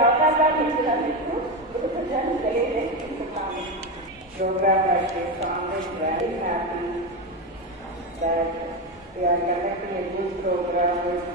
అవకాశాన్ని ఇచ్చినందుకు కృతజ్ఞతలు తెలియజేసుకుంటున్నాను. Program like this song is very happy that we are conducting a good program with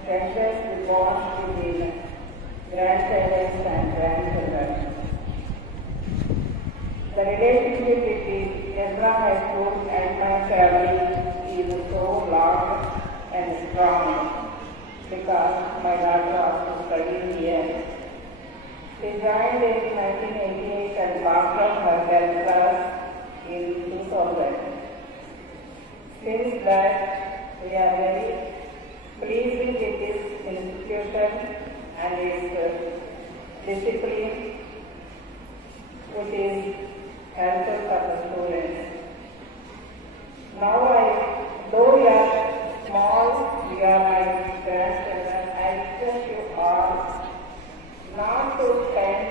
strengthens the bond between grandparents and grandchildren. The relationship between Ezra High School and my family is so long and strong because my daughter also studied here. She joined in 1988 and passed out her 10th class in 2000. Since that, we are very pleased with this institution and its discipline, which is helpful for the students. Now, though we are small, we are my grandchildren, I request you all not to spend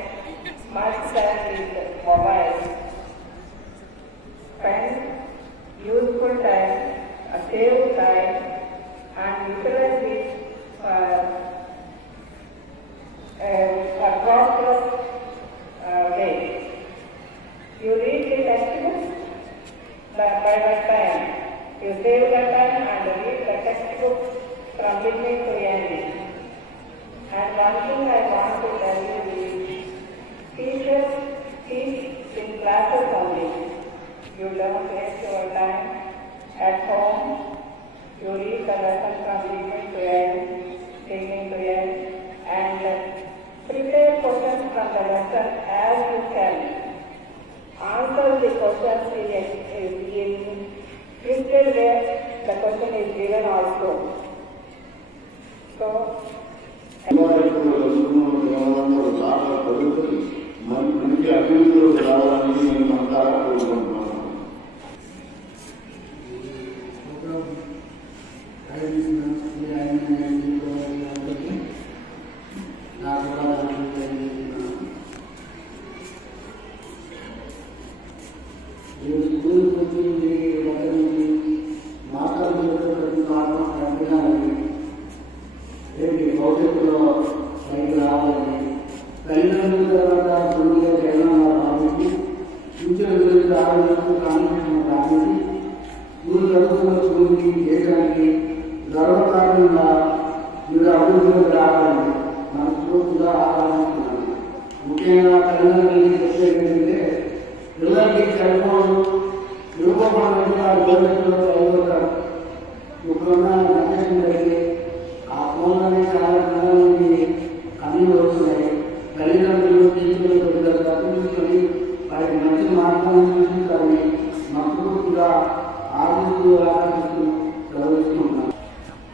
much time with mobile. Spend useful time, save time, and utilize it for proper way. You read the textbook by that time. You save the time and read the textbook from beginning to end. And one thing I want to tell you is, teachers teach in classes only. You don't waste your time at home. You read the lesson from beginning to end, and prepare questions from the lesson as you can. Answer the questions in printed where the question is given also. So, మంచి అభివృద్ధిలోకి రావాలని నేను మనసారా కోరుకుంటున్నాను. భవిష్యత్తులో పైకి రావాలని తల్లిదండ్రుల తర్వాత గురువుగా జగన్ రాబట్టి ఫ్యూచర్ గురించి ఆలోచించు కాన్ఫిడెన్స్ రాబట్టి స్కూల్ చదువుతున్న స్కూల్కి దేశానికి గర్వకారణంగా మీరు అభివృద్ధిలోకి రావాలని మనస్ఫూర్తిగా ఆహ్వానిస్తున్నాను. ముఖ్యంగా తల్లిదండ్రులకి చెప్పేది ఏంటంటే పిల్లలకి సెల్ ఫోన్ ఇవ్వకపోవడానికి ఆ భవిష్యత్తులో చదువుతారు. ఇప్పుడున్న జనరేషన్ జరిగి ఆ ఫోన్లోనే చాలా పిల్లలకి అన్నీ వస్తున్నాయి. తల్లిదండ్రులు టీచర్లు పెద్దలు తప్పించుకొని వారికి మంచి మార్గాన్ని సూచించాలని మనస్ఫూర్తిగా ఆరాధిస్తూ చదివిస్తున్నాను.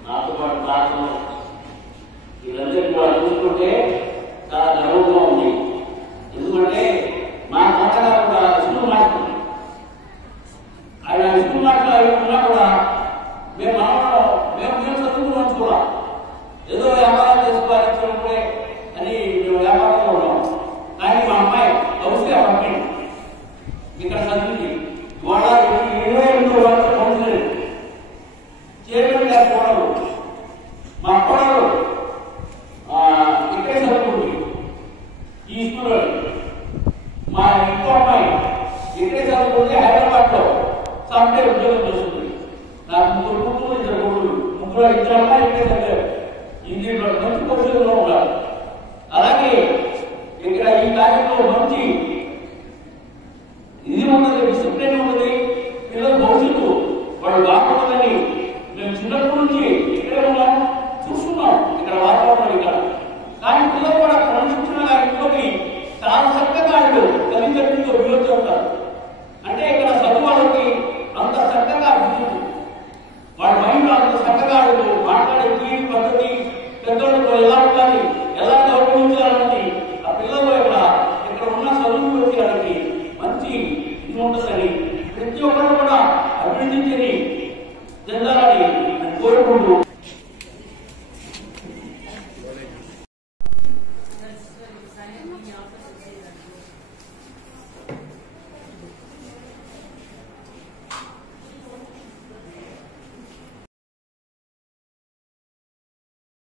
నాతో పాటు ప్రార్థన వీళ్ళందరికీ కూడా చూసుకుంటే చాలా గర్వంగా ఉంది. ఎందుకంటే మా పక్కన కూడా స్కూల్ మాస్టర్ ఆయన స్కూల్ మాస్టర్ ఉన్నా కూడా మేము చదువుకున్నాం కూడా ఏదో వ్యాపారం చేసుకోవాలనుకున్నప్పుడే అని మేము వ్యాపారంలో ఉన్నాం. కానీ మా అమ్మాయి హౌస్గా పంపింది ఇక్కడ చదివింది. ఇవాళ 22 వరకు కౌన్సిలర్ చైర్మన్ గారు కోడలు మా కోడలు ఇక్కడే చదువుకుంది ఈ స్కూల్లో. మా ఇంకో అమ్మాయి ఇక్కడే చదువుకుంది హైదరాబాద్లో సాఫ్ట్వేర్ ఉద్యోగం చేస్తుంది. నాకు 3 కూతురు 2 కొడుకులు. ఇద్దరు అమ్మాయి ఇక్కడే చదివారు. ఇంగ్లీష్లో మంచి పొజిషన్లో ఉన్నారు. అలాగే ఇక్కడ ఈ కార్యక్రమంలో మంచి ఇది ఉన్నది, డిసిప్లిన్ ఉన్నది. పిల్లల భవిష్యత్తు వాళ్ళు బాగుంటుందని మేము చిన్నప్పటి నుంచి ఇక్కడే ఉన్నాం, చూస్తున్నాం ఇక్కడ వాతావరణం ఇక్కడ. కానీ పిల్లలు కూడా క్రమశిక్షణ ఇంట్లోకి చాలా చక్కగా వాళ్ళు తల్లిదండ్రులతో విలువ చెప్తారు. అంటే ఇక్కడ చదువు వాళ్ళకి అంత చక్కగా అభివృద్ధి, వాళ్ళ మైండ్ అంత చక్కగా మాట్లాడే తీరు పద్ధతి, పెద్దోళ్ళతో ఎలా ఉండాలి, ఎలా గౌరవించాలని ఆ పిల్లలు ఇక్కడ ఉన్న చదువు వచ్చేవాళ్ళకి మంచి ఇది ఉంటుందని ప్రతి ఒక్కరు కూడా అభివృద్ధిని చెందాలని కోరుకుంటూ That's signing in the office.